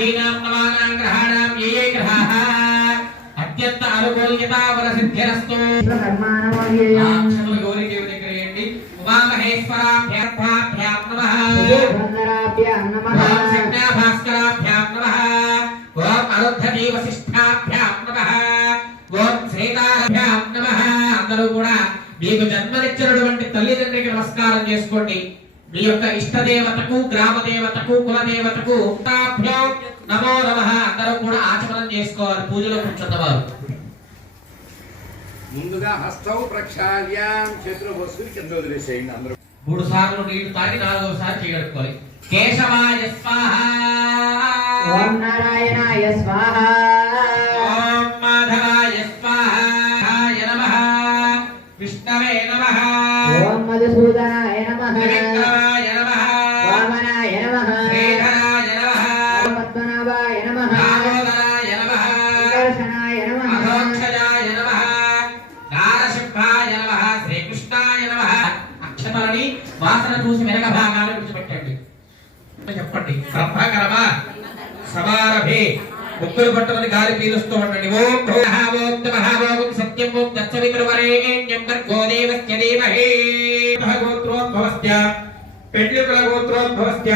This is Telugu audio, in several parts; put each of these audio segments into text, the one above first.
ग्रहाधीनां नवानां ग्रहाणां ये ये ग्रहाः अत्यंत अनुकूल्यता वरसिद्धिरस्तु अक्षतुल गौरी देवी దగ్గర ఏంటి ఉమా మహేశ్వరాభ్యాభ్యాం నమః భండరాభ్యాం నమః ఓం సజ్ఞా భాస్కరాభ్యాం నమః ఓం అరుద్ధతి వశిష్ఠాభ్యాం నమః ఓం శ్రీకారాభ్యాం నమః అందరూ కూడా మీకు జన్మనిచ్చినటువంటి తల్లిదండ్రులకు నమస్కారం చేసుకోండి మీ యొక్క ఇష్టదేవతకు గ్రామ దేవతకు కుల దేవతకు నమో నమః అందరూ కూడా ఆచమనం చేసుకోవాలి పూజలో కూర్చున్నవారు ముందుగా హస్తౌ ప్రక్షాళ్యాం చేతులు పోసుకుని కింద వదిలేసేయండి అందరూ 3 సార్లు నీళ్లు తాగి 4వ సారి చేయగలుగుతారు కేశవాయ స్వాహ ఓం నారాయణాయ స్వాహ ఓం మాధవాయ స్వాహ నమః విష్ణవే నమః ఓం మధుసూదనాయ నమః త్రివిక్రమాయ నమః వామనాయ నమః శ్రీధరాయ నమః పద్మనాభాయ నమః దామోదరాయ నమః దర్శనాయ నమః అధోక్షజాయ నమః నారసింహాయ నమః శ్రీకృష్ణాయ నమః అక్షతలని వాసన చూసి వెనక భాగాన్ని విడిచిపెట్టండి చెప్పండి ప్రభాకరమా సమారభే ముక్కులు పట్టుకొని గాలి పీలుస్తూ ఉండండి ఓం భూమహావోం సత్యం ఓం దత్సవితుర్వరేణ్యం భర్గో దేవస్య ధీమహి గోత్రోద్భవస్య పెళ్లికుల గోత్రోద్భవస్య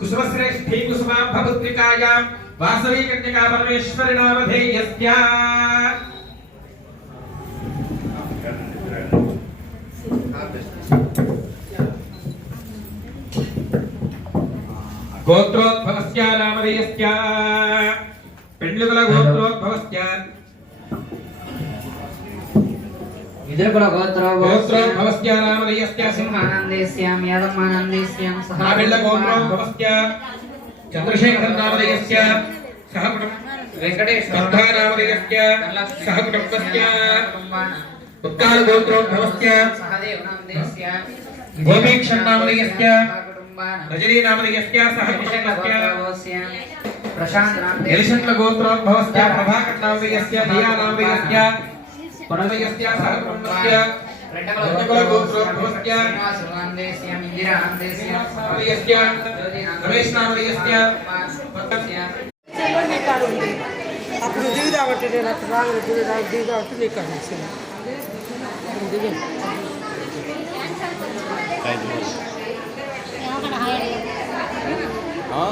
కుసుమశ్రేష్ఠీ కుసుమాంబపుత్రికాయాం వాసవీ కన్యకా పరమేశ్వరి నామధేయస్య గోత్రోద్భవస్య నామధేయస్య పెళ్లికుల గోత్రోద్భవస్య విదురుకుల గోత్రోద్భవస్య నామధేయస్య సింహానందేశ్యాం యాదమానందేశ్యాం సహబిళ్ళ గోత్రోద్భవస్య చంద్రశేఖర నామధేయస్య సహకుటుంబ వెంకటేశ్వర నామధేయస్య సహకుటుంబస్య ఉత్తాల గోత్రోద్భవస్య సహదేవనామదేశ్య గోపీక్షణ నామధేయస్య రజనీ నామధేయస్య సహకుటుంబస్య ప్రశాంత్ ఎలిషంట్ల గోత్రోద్భవస్య ప్రభాకర నామధేయస్య దియా నామధేయస్య పరమయస్య సహకుటుంబస్య రెండవ గోత్రోద్భవస్య శ్రీనివాసనామదేశ్యాం ఇందిరానామదేశ్యాం నామధేయస్య రమేష్ నామధేయస్య అప్పుడు దిగుదాబట్టి నేను అక్కడ రాగానే దిగుదాబట్టి నీకు కనిపించింది దిగు ఆ